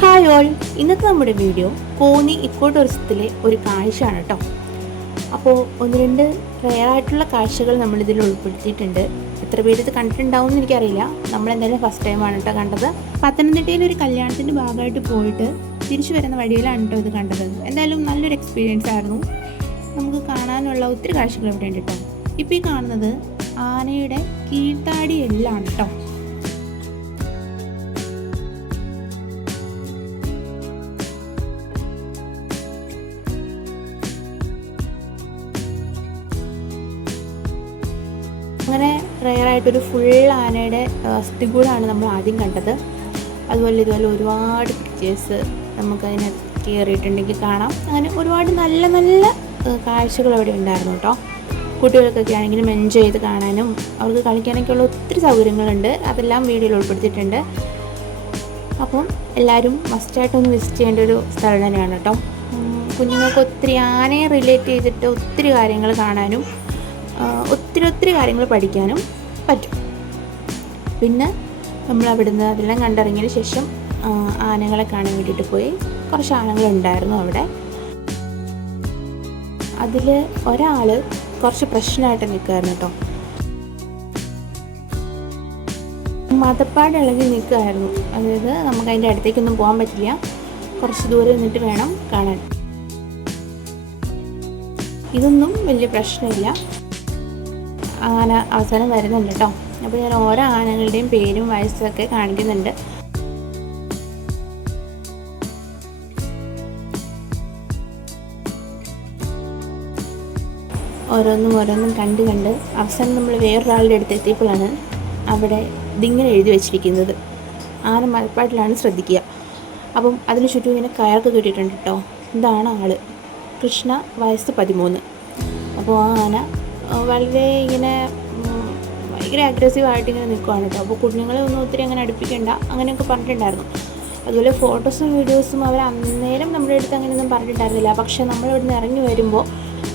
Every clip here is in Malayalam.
ഹായ് ഓൾ, ഇന്നത്തെ നമ്മുടെ വീഡിയോ കോന്നി ഇക്കോ ടൂറിസത്തിലെ ഒരു കാഴ്ചയാണ് കേട്ടോ. അപ്പോൾ ഒന്ന് രണ്ട് റെയറായിട്ടുള്ള കാഴ്ചകൾ നമ്മളിതിൽ ഉൾപ്പെടുത്തിയിട്ടുണ്ട്. എത്ര പേര് ഇത് കണ്ടിട്ടുണ്ടാവും എന്ന് എനിക്കറിയില്ല. നമ്മളെന്തായാലും ഫസ്റ്റ് ടൈമാണ് കേട്ടോ കണ്ടത്. പത്തനംതിട്ടയിൽ ഒരു കല്യാണത്തിൻ്റെ ഭാഗമായിട്ട് പോയിട്ട് തിരിച്ചു വരുന്ന വഴിയിലാണ് കേട്ടോ ഇത് കണ്ടത്. എന്തായാലും നല്ലൊരു എക്സ്പീരിയൻസ് ആയിരുന്നു. നമുക്ക് കാണാനുള്ള ഒത്തിരി കാഴ്ചകൾ ഇവിടെ ഉണ്ട് കേട്ടോ. ഇപ്പോൾ ഈ കാണുന്നത് ആനയുടെ കീഴ്ത്താടി എല്ലാണ് കേട്ടോ. അങ്ങനെ റെയറായിട്ടൊരു ഫുൾ ആനയുടെ അസ്ഥികൂടാണ് നമ്മൾ ആദ്യം കണ്ടത്. അതുപോലെ ഇതുപോലെ ഒരുപാട് പിക്ചേഴ്സ് നമുക്കതിന് കയറിയിട്ടുണ്ടെങ്കിൽ കാണാം. അങ്ങനെ ഒരുപാട് നല്ല നല്ല കാഴ്ചകൾ അവിടെ ഉണ്ടായിരുന്നു കേട്ടോ. കുട്ടികൾക്കൊക്കെ ആണെങ്കിലും എൻജോയ് ചെയ്ത് കാണാനും അവർക്ക് കളിക്കാനൊക്കെയുള്ള ഒത്തിരി സൗകര്യങ്ങളുണ്ട്. അതെല്ലാം വീഡിയോയിൽ ഉൾപ്പെടുത്തിയിട്ടുണ്ട്. അപ്പം എല്ലാവരും മസ്റ്റായിട്ടൊന്ന് വിസിറ്റ് ചെയ്യേണ്ട ഒരു സ്ഥലം തന്നെയാണ് കേട്ടോ. കുഞ്ഞുങ്ങൾക്ക് ഒത്തിരി ആനയെ റിലേറ്റ് ചെയ്തിട്ട് ഒത്തിരി കാര്യങ്ങൾ കാണാനും ഒത്തിരി കാര്യങ്ങൾ പഠിക്കാനും പറ്റും. പിന്നെ നമ്മൾ അവിടുന്ന് അതെല്ലാം കണ്ടിറങ്ങിയതിന് ശേഷം ആനകളെ കാണാൻ വേണ്ടിയിട്ട് പോയി. കുറച്ച് ആനകളുണ്ടായിരുന്നു അവിടെ. അതിൽ ഒരാൾ കുറച്ച് പ്രശ്നമായിട്ട് നിൽക്കുമായിരുന്നു കേട്ടോ. മതപ്പാട് ഇളകി നിൽക്കുമായിരുന്നു. അതായത് നമുക്ക് അതിൻ്റെ അടുത്തേക്കൊന്നും പോകാൻ പറ്റില്ല. കുറച്ച് ദൂരെ നിന്നിട്ട് വേണം കാണാൻ. ഇതൊന്നും വലിയ പ്രശ്നമില്ല. ആന അവസാനം വരുന്നുണ്ട് കേട്ടോ. അപ്പോൾ ഞാൻ ഓരോ ആനകളുടെയും പേരും വയസ്സൊക്കെ കാണിക്കുന്നുണ്ട്. ഓരോന്നും കണ്ട് അവസാനം നമ്മൾ വേറൊരാളുടെ അടുത്ത് എത്തിയപ്പോഴാണ് അവിടെ ഇതിങ്ങനെ എഴുതി വെച്ചിരിക്കുന്നത്. ആന മലപ്പാട്ടിലാണ്, ശ്രദ്ധിക്കുക. അപ്പം അതിന് ചുറ്റും ഇങ്ങനെ കയർക്ക് കെട്ടിയിട്ടുണ്ട് കേട്ടോ. ഇതാണ് ആള്. കൃഷ്ണ, വയസ്സ് 13. അപ്പോൾ ആ ആന വളരെ ഇങ്ങനെ ഭയങ്കര അഗ്രസീവായിട്ട് ഇങ്ങനെ നിൽക്കുകയാണ് കേട്ടോ. അപ്പോൾ കുഞ്ഞുങ്ങളെ ഒന്നും ഒത്തിരി അങ്ങനെ അടുപ്പിക്കണ്ട അങ്ങനെയൊക്കെ പറഞ്ഞിട്ടുണ്ടായിരുന്നു. അതുപോലെ ഫോട്ടോസും വീഡിയോസും അവർ അന്നേരം നമ്മുടെ അടുത്ത് അങ്ങനെയൊന്നും പറഞ്ഞിട്ടുണ്ടായിരുന്നില്ല. പക്ഷേ നമ്മളിവിടുന്ന് ഇറങ്ങി വരുമ്പോൾ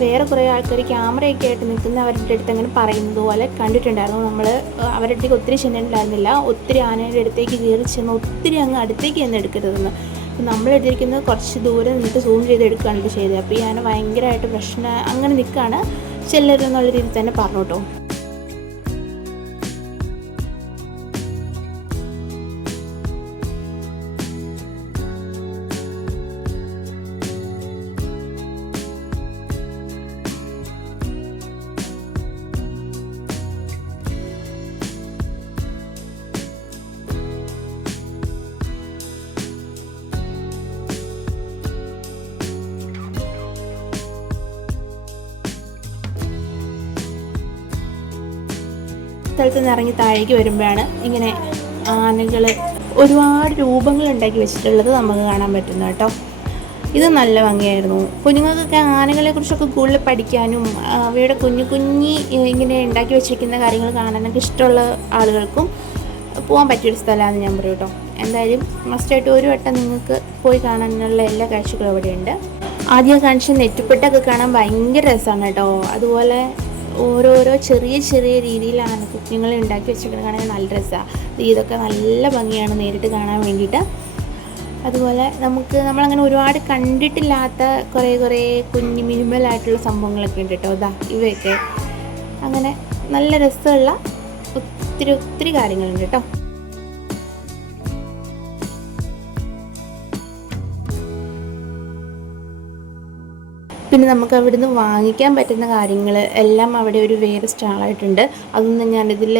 വേറെ കുറേ ആൾക്കാർ ക്യാമറയൊക്കെ ആയിട്ട് നിൽക്കുന്ന അവരുടെ അടുത്ത് അങ്ങനെ പറയുന്നത് പോലെ കണ്ടിട്ടുണ്ടായിരുന്നു. നമ്മൾ അവരുടെ അടുത്തേക്ക് ഒത്തിരി ചെന്നിട്ടുണ്ടായിരുന്നില്ല. ഒത്തിരി ആനയുടെ അടുത്തേക്ക് കയറി ചെന്ന് ഒത്തിരി അങ്ങ് അടുത്തേക്ക് ചെന്ന് എടുക്കരുതെന്ന്. നമ്മളെടുത്തിരിക്കുന്നത് കുറച്ച് ദൂരെ നിന്നിട്ട് സൂം ചെയ്ത് എടുക്കുകയാണ് ഇത് ചെയ്തത്. അപ്പോൾ ഈ ആന ഭയങ്കരമായിട്ട് പ്രശ്നം അങ്ങനെ നിൽക്കുകയാണ് ചെല്ലരുതെന്നുള്ള രീതിയിൽ തന്നെ പറഞ്ഞു കേട്ടോ. സ്ഥലത്ത് നിന്ന് ഇറങ്ങി താഴേക്ക് വരുമ്പോഴാണ് ഇങ്ങനെ ആനകൾ ഒരുപാട് രൂപങ്ങൾ ഉണ്ടാക്കി വെച്ചിട്ടുള്ളത് നമുക്ക് കാണാൻ പറ്റുന്നത് കേട്ടോ. ഇത് നല്ല ഭംഗിയായിരുന്നു. കുഞ്ഞുങ്ങൾക്കൊക്കെ ആനകളെക്കുറിച്ചൊക്കെ കൂടുതൽ പഠിക്കാനും അവയുടെ കുഞ്ഞി ഇങ്ങനെ ഉണ്ടാക്കി വെച്ചിരിക്കുന്ന കാര്യങ്ങൾ കാണാനൊക്കെ ഇഷ്ടമുള്ള ആളുകൾക്കും പോകാൻ പറ്റിയൊരു സ്ഥലമാണെന്ന് ഞാൻ പറയും കേട്ടോ. എന്തായാലും മസ്റ്റായിട്ട് ഒരു വട്ടം നിങ്ങൾക്ക് പോയി കാണാനുള്ള എല്ലാ കാഴ്ചകളും അവിടെയുണ്ട്. ആദ്യം കാണിച്ച നെറ്റിപ്പെട്ടൊക്കെ കാണാൻ ഭയങ്കര രസമാണ് കേട്ടോ. അതുപോലെ ഓരോരോ ചെറിയ രീതിയിലാണ് കുഞ്ഞുങ്ങളെ ഉണ്ടാക്കി വെച്ചിരിക്കുന്നത്. കാണാൻ നല്ല രസമാണ്. ഇതൊക്കെ നല്ല ഭംഗിയാണ് നേരിട്ട് കാണാൻ വേണ്ടിയിട്ട്. അതുപോലെ നമ്മളങ്ങനെ ഒരുപാട് കണ്ടിട്ടില്ലാത്ത കുറേ കുഞ്ഞു മിനിമലായിട്ടുള്ള സംഭവങ്ങളൊക്കെ ഉണ്ട് കേട്ടോ. ഇവയൊക്കെ അങ്ങനെ നല്ല രസമുള്ള ഒത്തിരി കാര്യങ്ങളുണ്ട് കേട്ടോ. പിന്നെ നമുക്ക് അവിടുന്ന് വാങ്ങിക്കാൻ പറ്റുന്ന കാര്യങ്ങൾ എല്ലാം അവിടെ ഒരു വേറെ സ്റ്റാളായിട്ടുണ്ട്. അതൊന്നും ഞാനിതിൽ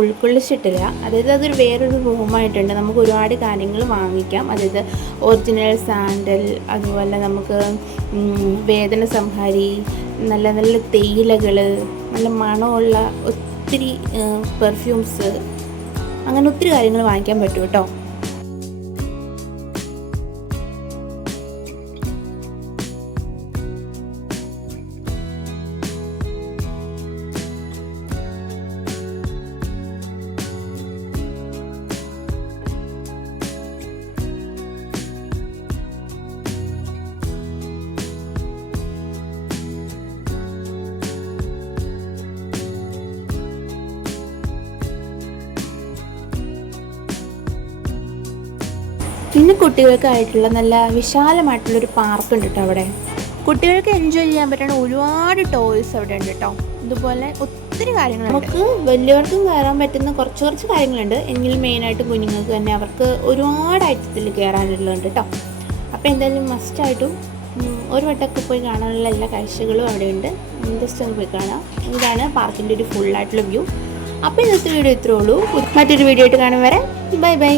ഉൾക്കൊള്ളിച്ചിട്ടില്ല. അതായത് അതൊരു വേറൊരു റൂമായിട്ടുണ്ട്. നമുക്ക് ഒരുപാട് കാര്യങ്ങൾ വാങ്ങിക്കാം. അതായത് ഒറിജിനൽ സാൻഡൽ, അതുപോലെ നമുക്ക് വേദന സംഹാരി, നല്ല തേയിലകൾ, നല്ല മണമുള്ള ഒത്തിരി പെർഫ്യൂംസ്, അങ്ങനെ ഒത്തിരി കാര്യങ്ങൾ വാങ്ങിക്കാൻ പറ്റും കേട്ടോ. പിന്നെ കുട്ടികൾക്കായിട്ടുള്ള നല്ല വിശാലമായിട്ടുള്ളൊരു പാർക്ക് ഉണ്ട് കേട്ടോ അവിടെ. കുട്ടികൾക്ക് എൻജോയ് ചെയ്യാൻ പറ്റുന്ന ഒരുപാട് ടോയ്സ് അവിടെ ഉണ്ട് കേട്ടോ. ഇതുപോലെ ഒത്തിരി കാര്യങ്ങളുണ്ട്. നമുക്ക് വലിയവർക്കും കയറാൻ പറ്റുന്ന കുറച്ച് കാര്യങ്ങളുണ്ട്. എങ്കിലും മെയിനായിട്ട് കുഞ്ഞുങ്ങൾക്ക് തന്നെ അവർക്ക് ഒരുപാട് ഐറ്റത്തിൽ കയറാനുള്ളതുണ്ട് കേട്ടോ. അപ്പോൾ എന്തായാലും മസ്റ്റായിട്ടും ഒരു വട്ടമൊക്കെ പോയി കാണാനുള്ള എല്ലാ കാഴ്ചകളും അവിടെയുണ്ട്. ജസ്റ്റ് ഒന്ന് പോയി കാണാം. ഇതാണ് പാർക്കിൻ്റെ ഒരു ഫുള്ളായിട്ടുള്ള വ്യൂ. അപ്പോൾ ഇന്നത്തെ വീഡിയോ ഇത്രേ ഉള്ളൂ. മറ്റൊരു വീഡിയോ ആയിട്ട് കാണും വരെ ബൈ ബൈ.